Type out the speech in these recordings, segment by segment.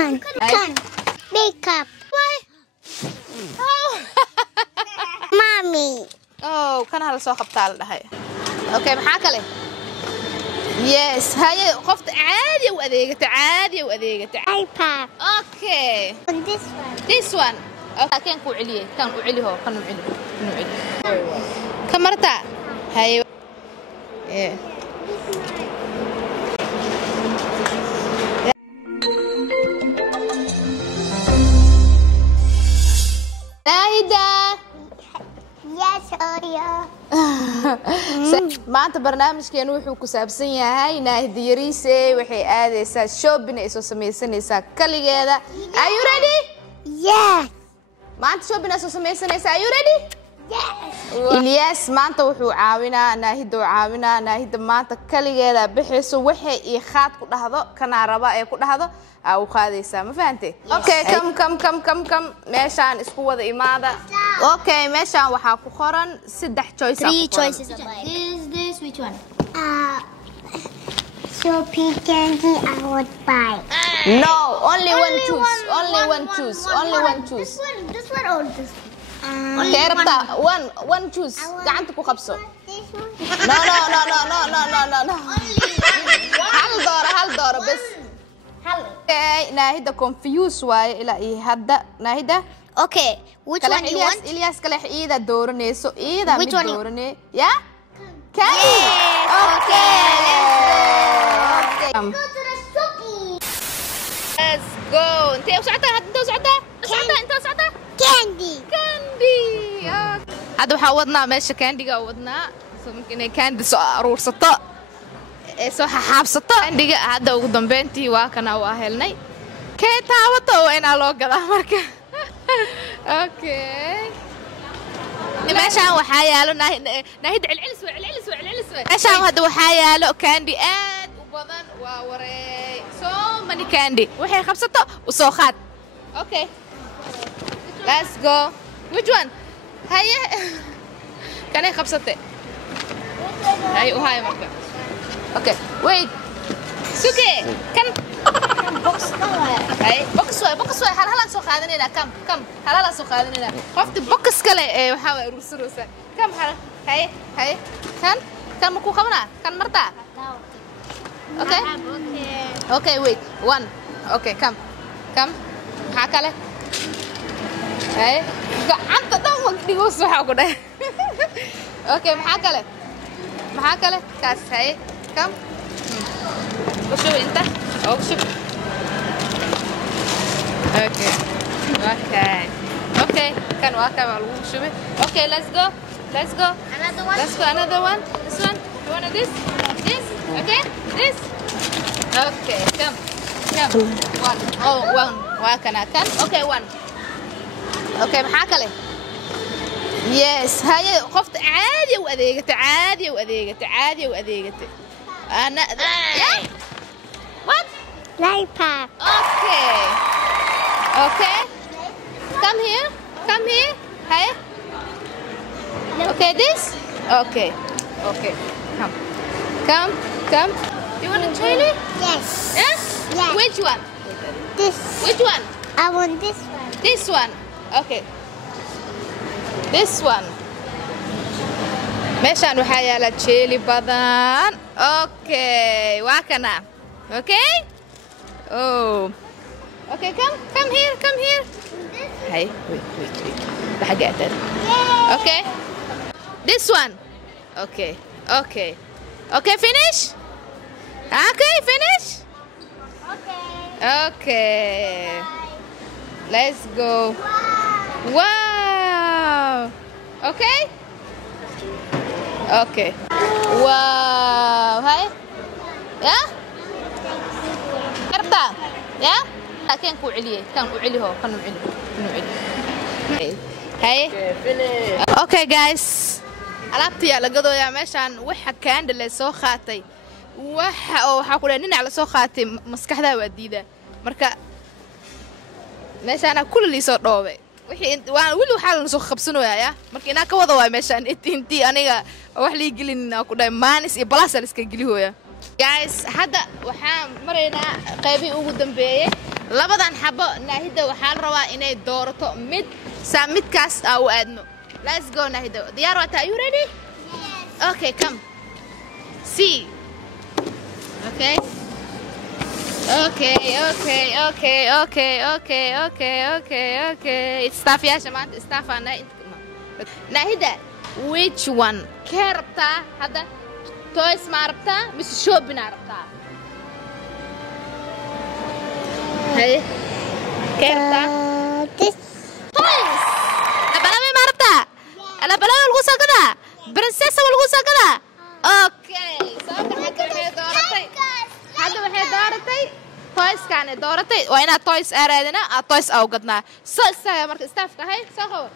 Can. Makeup. Why? Oh. Mommy. Oh, kan hala soo qabtaa la dhahay. Okay, maxaa kale? Yes, haye qofta caadi u adeegata, caadi u adeegata. iPad. Okay. And this one. This one. Okay, kan ku celiye, kan u celiho, kan u celiho, kan u celiho. Kamarta. Haye. Yeah. Naida. Yes, Oreo. maanta barnaamijkeenu wuxuu ku saabsan yahay Naahida Yariise waxay aadaysaa shopping ay soo sameysanaysaa kaligeeda. Are you ready? Yes. maanta shopping ay soo sameysanaysaa. Are you ready? Yes. Ilyas maanta wuxuu caawinaa Naahida maanta kaligeeda bixiso waxay ii khaad ku dhahdo kana raba ay ku dhahdo au qaadaysaa ma fahantay? Okay, come meeshaan isku wada imaada. Okay, meeshaan waxaa ku qoran 3 choices. 3 choices of life. This which one? Soapy candy I would buy. No, only one choose. Only one choose. This one or this one? Okay, rabta one choose. Gacanta ku qabso. This one? No. hal dooro bas. Okay, Naahida confused waaye ilaa iyo hadda. Naahida Okay, which one you want? Ilyas kale xiida dooranayso. Ida mid Which one you- dooranay. Yeah? Candy. Okay. Go to the soapy. Let's go. Intee u socotaa? Intee u socotaa? Candy. Candy. Hadda waxaa wadnaa meesha candyga wadnaa. So mumkin inay candy soo aruursato. Ee soo xaabsato. Candyga hadda ugu dambeyntii waa kana waa helnay. Kee taawato waa inaa loo gadaa marka. Okay. meeshaan waxaa yaalo Naahida celcelis. meeshaan hadda waxaa yaalo candy aad u badan waa wareey. So many candy. waxay qabsato u soo qaad. Okay. Let's go. Which one? Haye. Kanay qabsate. Haye u haye marka. Okay. Wait. Suke. Kan Hey, box way hal soo qaadanayna kam hal soo qaadanayna qofti box kale ee waxa way urursanaysa kam hal hay kan ma ku qabana kan marta okay wait one okay come ha kale hay gacanta dhan ma dhigo waxa ku dhahay okay maxaa kale kaas hay kam وشو انت او شو اوكي كان واقع معلوم شو اوكي let's go another one this one you want this okay this okay come one واكنا كان okay one okay maxaa kale yes haye qofta caadi u adeegata أنا yeah? What? iPad. Okay. Come here. Hey. Okay, this? Okay. Come. You want a chili? Yes. Yes? Yes. Which one? This. Which one? I want this one. This one. Okay. This one. meeshaan waxaa yaala chili badan. Okay, waa kana. Okay? Oh. Okay, come here. Hey, wait. Baxagaatan. Okay. This one. Okay, finish? Okay, finish? Okay. Let's go. Wow. Okay? Okay. Wow. Hi. Yeah? Karta. Yeah? Kan ku celiye. Kan u celiho. Hey. Okay guys. Alaabtii la gadooyaa meeshaan waxa candle soo qaatay. waxa ku leeyahay dhinac la soo qaatay maskaxda waa diida. Marka meeshaan kulli soo dhoobay. waan wili waxa la soo qabsanayaa marka ina ka wada waa meeshaan intii aniga wax li gelin ku dhaay maanis iyo balaas la iska geli hooya guys hadda waxaan maraynaa qaybi ugu dambeeyay labadan xabo naahida waxaa la rabaa inay doorato mid midkaas au aadno. Let's go naahida. Diyaar waa taa? Are you ready? Yes. Okay, come. See. Okay. Okay. Staff يا شباب staff أنا. ناهدة which one كربتا هذا تويس ما ربتا مش شو بنا ربتا هاي كربتا This. تويس أنا ما ربتا أنا بلا الغوصة كذا برنسيسة والغوصة كذا أوكي هذا وحي دارتي تويس كان دارتي وأنا تويس أرادنا تويس أو قدنا سا مركز staff كهاي سهو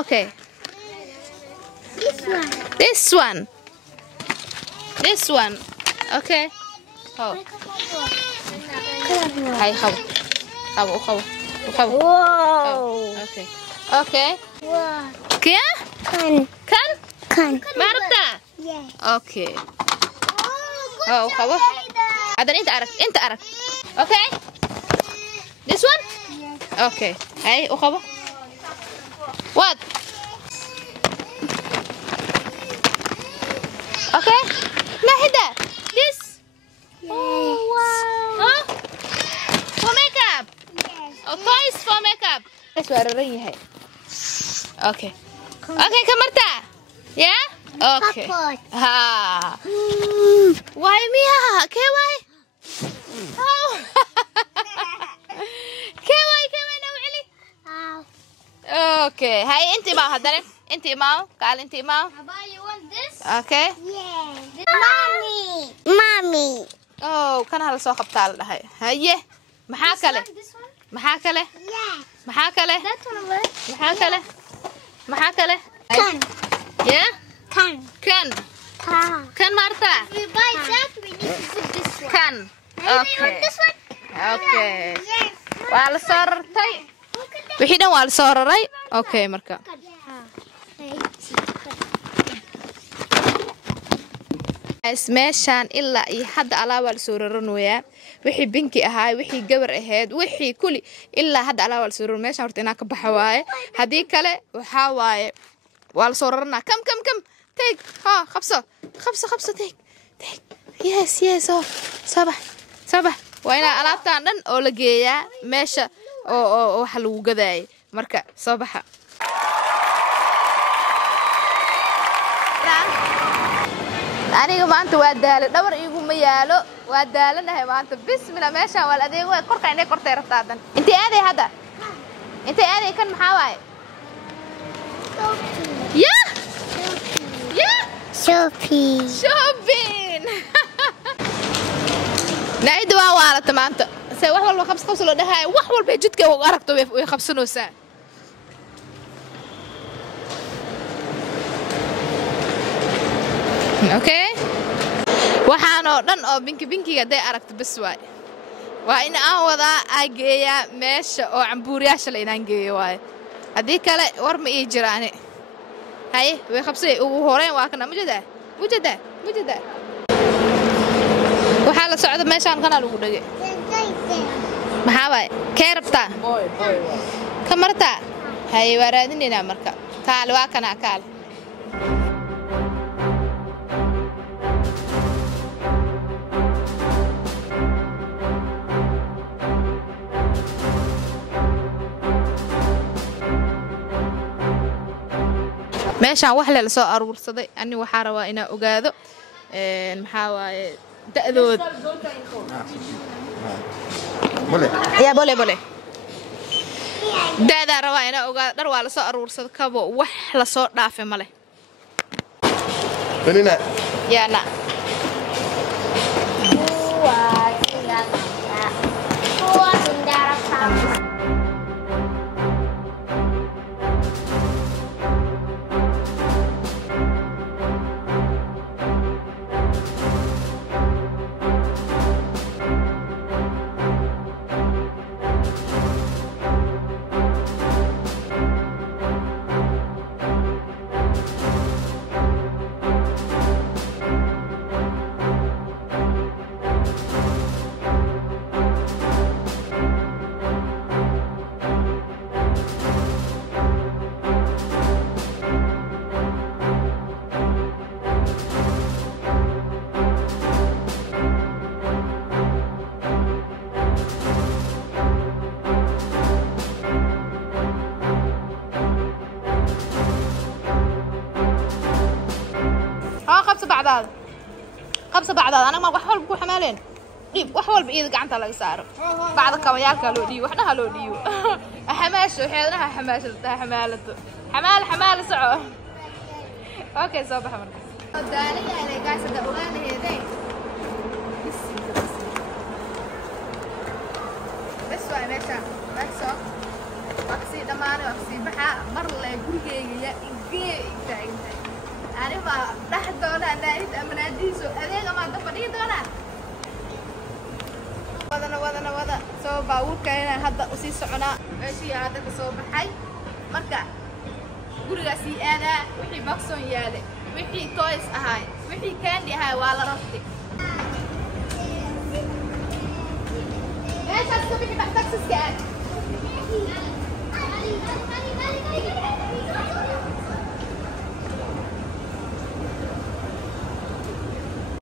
Okay. This one. Okay. Oh. Hay khabo. Whoa. Oh, okay. Wow. Kya? Kan? Marta. Yes. Okay. Oh, khabo. Adan انت arag. Okay. This one? Yes. Okay. Hay khabo. What? Okay. Nahida. This. Yes. Oh wow. Huh? For makeup. Yes. Oh, toys for makeup. Yes, we're ready. Okay. Okay, Kamarta. Yeah? Okay. Ha. Why Mia? Okay, why? Oh. كواي كمان وعلي. Okay. هاي أنت ما هذا أنت ما قال أنت ما. You want this? Okay. Yeah. Mommy. Oh, كان هذا سوق بتاعنا هاي. هاي. محاكلة. محاكلة. Yeah. محاكلة. That one works. محاكلة. محاكلة. Can. Yeah. Can. كان مرتا. We buy that. We need to put this one. كان. You want this one? Okay. Yes. وعلى صورتي. Look at that. وحيدا وعلى صورتي. Okay مركا. meeshaan ilaa iyo hadda alaabaa la soo raranayaa wixii binki ahaa wixii gabar ahayd wixii kuli ilaa hadda alaabaa la soo raran meeshaan horta inaa ka baxa waaye haddii kale waxaa waaye waa la soo raranaa kam take ha qabso take yes oh sabax waa inaa alaabtaan dhan oo la geeyaa meesha oo waxa lagu gadaayay marka soo baxa aniga maanta waa daal dhabar iigu ma yaalo waa daalanahay maanta bismillah meesha wal adeego ay korka inay kortay rabtaadan inta aaday hadda inta aaday kan maxaa waay ya shopping naid waa waalata maanta سي wax walba qabs loo dhahay wax walba jidka oo aragto way qabsanoosaa okay waxaan oo dhan oo binkiga day aragto bas waay waa in aan wada ageeya meesha oo cambuuriyaasha la inaan geeyo waay hadii kale war ma ii jiraan hay way qabsay ugu horeen waa kana mujada waxa la socdo meeshaan kana lagu dhagay maxaa waay keerabta kamarta hay waraadinina marka kaal waa kana kaal meeshaan wax la soo aruursaday ani waxa rabaa inaa ogaado maxaa waaye da'dood bole da'da rabaa inaa ogaado dhar waa la soo aruursaday kabo wax la soo dhaafay male Benina yaana قبس بعد أنا ما بحول بكو حمالين ديب وحول بإيد قعنتها لا يسار بعد كوياك لو ديو وإحنا لو ديو حماش وحيلنا حماش حمال سعو أوكي صباح مرة الدالي يعني قاعد تدوران هذين بس وين ماشى بس أقصي دماني أقصي بحا مرة يقول يا إنجي أنا ما راح دونا نايت أمناديسو أنا ما تبغي دونا وذا سو باور كأنه هذا أسيس عنا ماشي هذا كسو بحي مركا قولي سي أنا وحي بكسون يالي وحي تويس هاي وحي كاندي هاي ولا رفتي إيش هسه بيجي تحت تكسس كأن